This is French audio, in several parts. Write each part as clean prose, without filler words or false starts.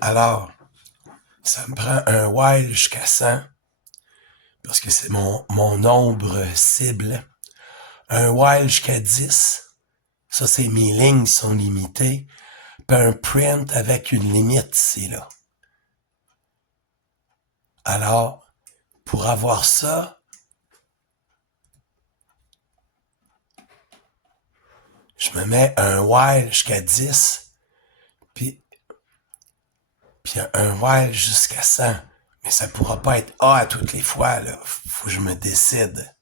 Alors, ça me prend un while jusqu'à 100, parce que c'est mon nombre cible. Un while jusqu'à 10, ça c'est mes lignes sont limitées. Puis un print avec une limite ici, là. Alors, pour avoir ça, je me mets un while jusqu'à 10, puis un while jusqu'à 100. Mais ça pourra pas être A à toutes les fois, là. Faut que je me décide.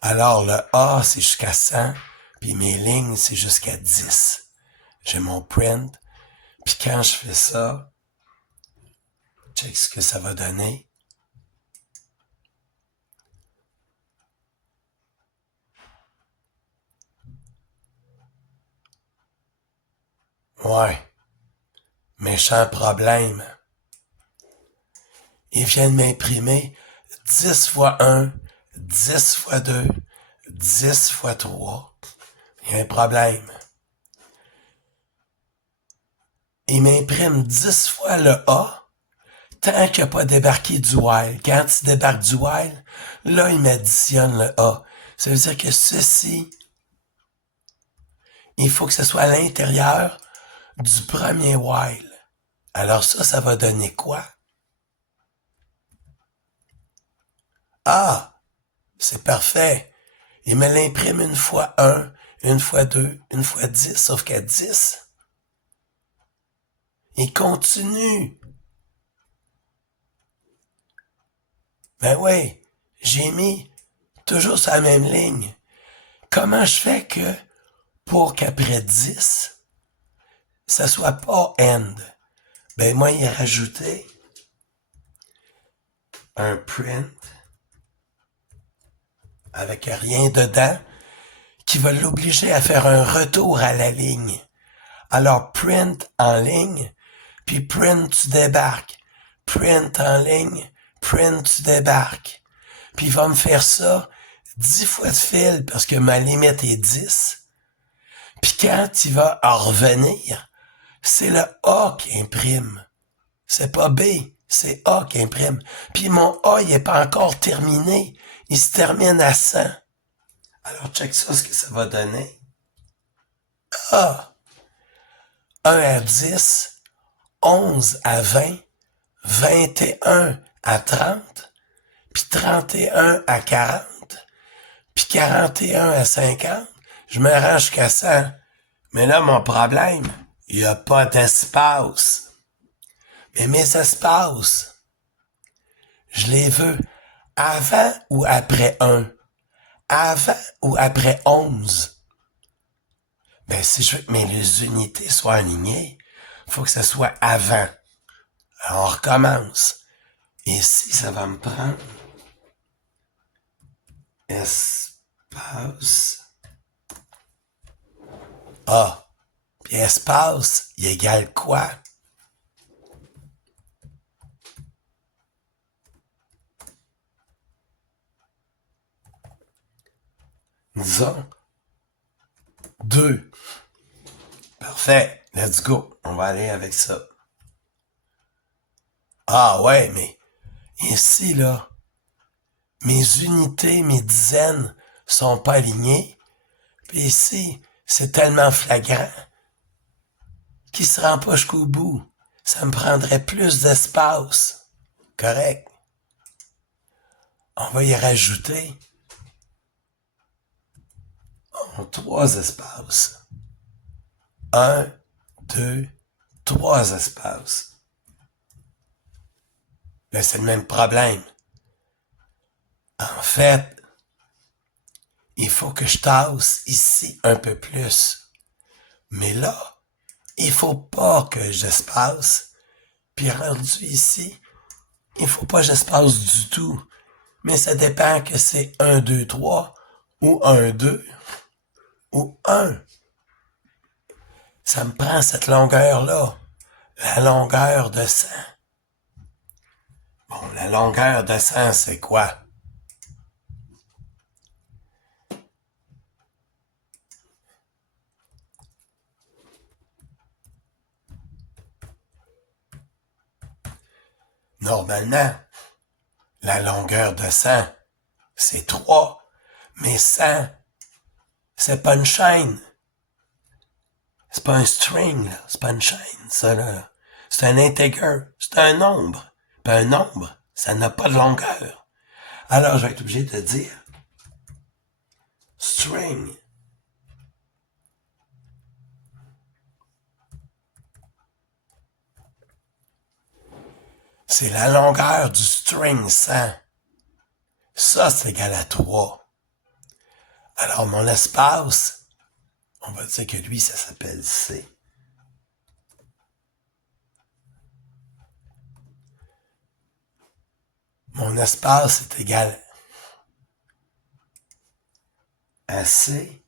Alors, le A, c'est jusqu'à 100, puis mes lignes, c'est jusqu'à 10. J'ai mon print, puis quand je fais ça, check ce que ça va donner. Ouais. Méchant problème. Il vient de m'imprimer 10 fois 1, 10 fois 2, 10 fois 3. Il y a un problème. Il m'imprime 10 fois le A, tant qu'il n'a pas débarqué du while. Quand il débarque du while, là, il m'additionne le A. Ça veut dire que ceci, il faut que ce soit à l'intérieur du premier while. Alors ça va donner quoi? Ah, c'est parfait. Il me l'imprime une fois 1, une fois 2, une fois 10, sauf qu'à 10, il continue. Ben oui, j'ai mis toujours sur la même ligne. Comment je fais que pour qu'après 10, ça soit pas end? Ben moi, il a rajouté un print avec rien dedans qui va l'obliger à faire un retour à la ligne. Alors print en ligne, puis print tu débarques. Print en ligne, print tu débarques. Puis il va me faire ça 10 fois de fil parce que ma limite est 10. Puis quand il va en revenir, c'est le A qui imprime. C'est pas B, c'est A qui imprime. Puis mon A, il est pas encore terminé. Il se termine à 100. Alors check ça, ce que ça va donner. A, 1 à 10, 11 à 20, 21 à 30, puis 31 à 40, puis 41 à 50. Je me rends jusqu'à 100. Mais là, mon problème, il n'y a pas d'espace. Mais mes espaces, je les veux avant ou après 1, avant ou après 11. Ben, si je veux que mes unités soient alignées, il faut que ça soit avant. Alors, on recommence. Ici, ça va me prendre espace A. Puis espace, il égale quoi? Disons 2. Parfait. Let's go. On va aller avec ça. Ah ouais, mais ici, là, mes unités, mes dizaines sont pas alignées. Puis ici, c'est tellement flagrant qu'il se rend pas jusqu'au bout. Ça me prendrait plus d'espace. Correct. On va y rajouter 3 espaces. 1, 2, 3 espaces. Ben, c'est le même problème. En fait, il faut que je tasse ici un peu plus. Mais là, il faut pas que j'espace. Puis rendu ici, il faut pas que j'espace du tout. Mais ça dépend que c'est 1, 2, 3 ou 1, 2 ou 1. Ça me prend cette longueur-là. La longueur de 100. Bon, la longueur de 100, c'est quoi? Normalement, la longueur de 100, c'est 3. Mais 100, c'est pas une chaîne. C'est pas un string, là. C'est pas une chaîne, ça, là. C'est un integer. C'est un nombre. Puis un nombre, ça n'a pas de longueur. Alors, je vais être obligé de dire string. C'est la longueur du string 100. Ça, c'est égal à 3. Alors, mon espace, on va dire que lui, ça s'appelle C. Mon espace est égal à C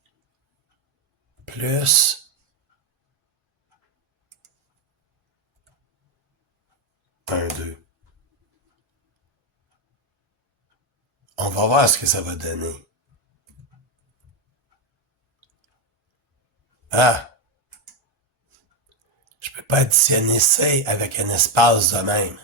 plus 1, 2. On va voir ce que ça va donner. Ah! Je peux pas additionner C avec un espace de même.